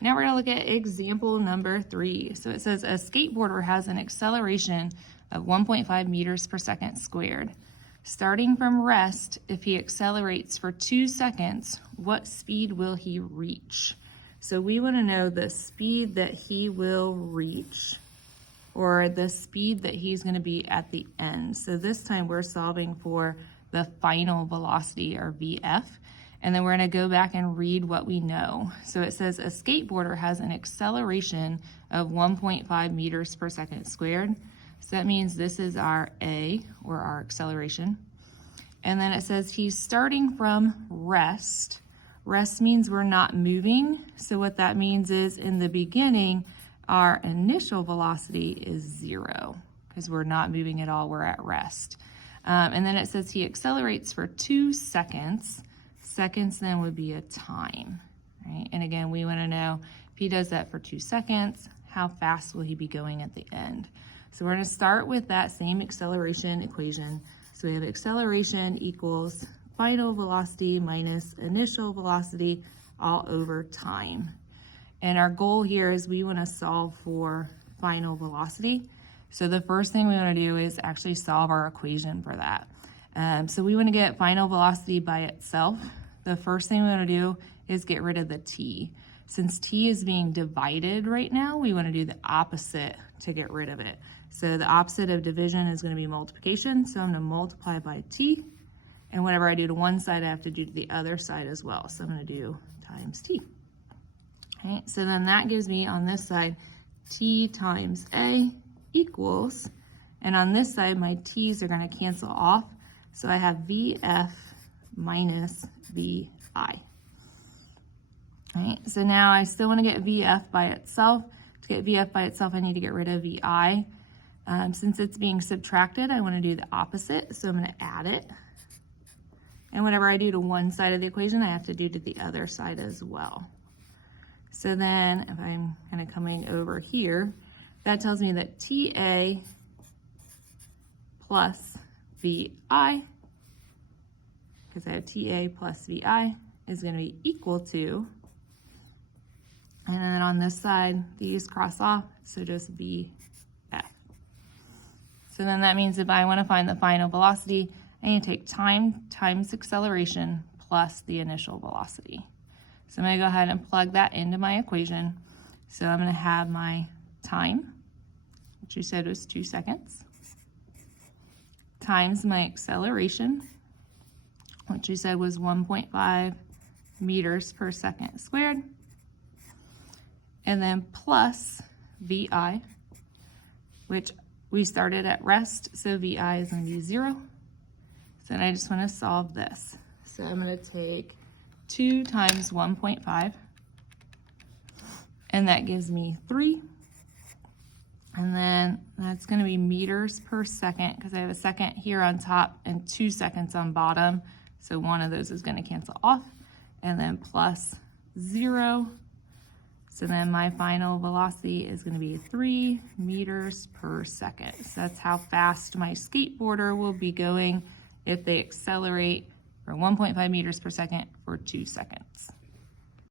Now we're gonna look at example number 3. So it says a skateboarder has an acceleration of 1.5 meters per second squared. Starting from rest, if he accelerates for 2 seconds, what speed will he reach? So we wanna know the speed that he will reach, or the speed that he's gonna be at the end. So this time we're solving for the final velocity, or VF. And then we're gonna go back and read what we know. So it says a skateboarder has an acceleration of 1.5 meters per second squared. So that means this is our A, or our acceleration. And then it says he's starting from rest. Rest means we're not moving. So what that means is in the beginning, our initial velocity is 0 because we're not moving at all, we're at rest. And then it says he accelerates for 2 seconds. Seconds then would be a time, right? And again, we want to know if he does that for 2 seconds, how fast will he be going at the end? So we're going to start with that same acceleration equation. So we have acceleration equals final velocity minus initial velocity all over time. And our goal here is we want to solve for final velocity. So the first thing we want to do is actually solve our equation for that. So we want to get final velocity by itself. The first thing we want to do is get rid of the t. Since t is being divided right now, we want to do the opposite to get rid of it. So the opposite of division is going to be multiplication. So I'm going to multiply by t. And whatever I do to one side, I have to do to the other side as well. So I'm going to do times t. Okay, so then that gives me on this side t times a equals, and on this side my t's are going to cancel off. So I have VF minus VI. All right, so now I still want to get VF by itself. To get VF by itself, I need to get rid of VI. Since it's being subtracted, I want to do the opposite, so I'm going to add it. And whatever I do to one side of the equation, I have to do to the other side as well. So then if I'm kind of coming over here, that tells me that TA plus VI, because I have TA plus VI, is going to be equal to, and then on this side, these cross off, so just VF. So then that means if I want to find the final velocity, I need to take time times acceleration plus the initial velocity. So I'm going to go ahead and plug that into my equation. So I'm going to have my time, which you said was 2 seconds, times my acceleration, which you said was 1.5 meters per second squared, and then plus VI, which we started at rest, so VI is going to be 0. So then I just want to solve this. So I'm going to take 2 times 1.5, and that gives me 3. And then that's going to be meters per second, because I have a second here on top and 2 seconds on bottom. So one of those is going to cancel off, and then plus 0. So then my final velocity is going to be 3 meters per second. So that's how fast my skateboarder will be going if they accelerate for 1.5 meters per second for 2 seconds.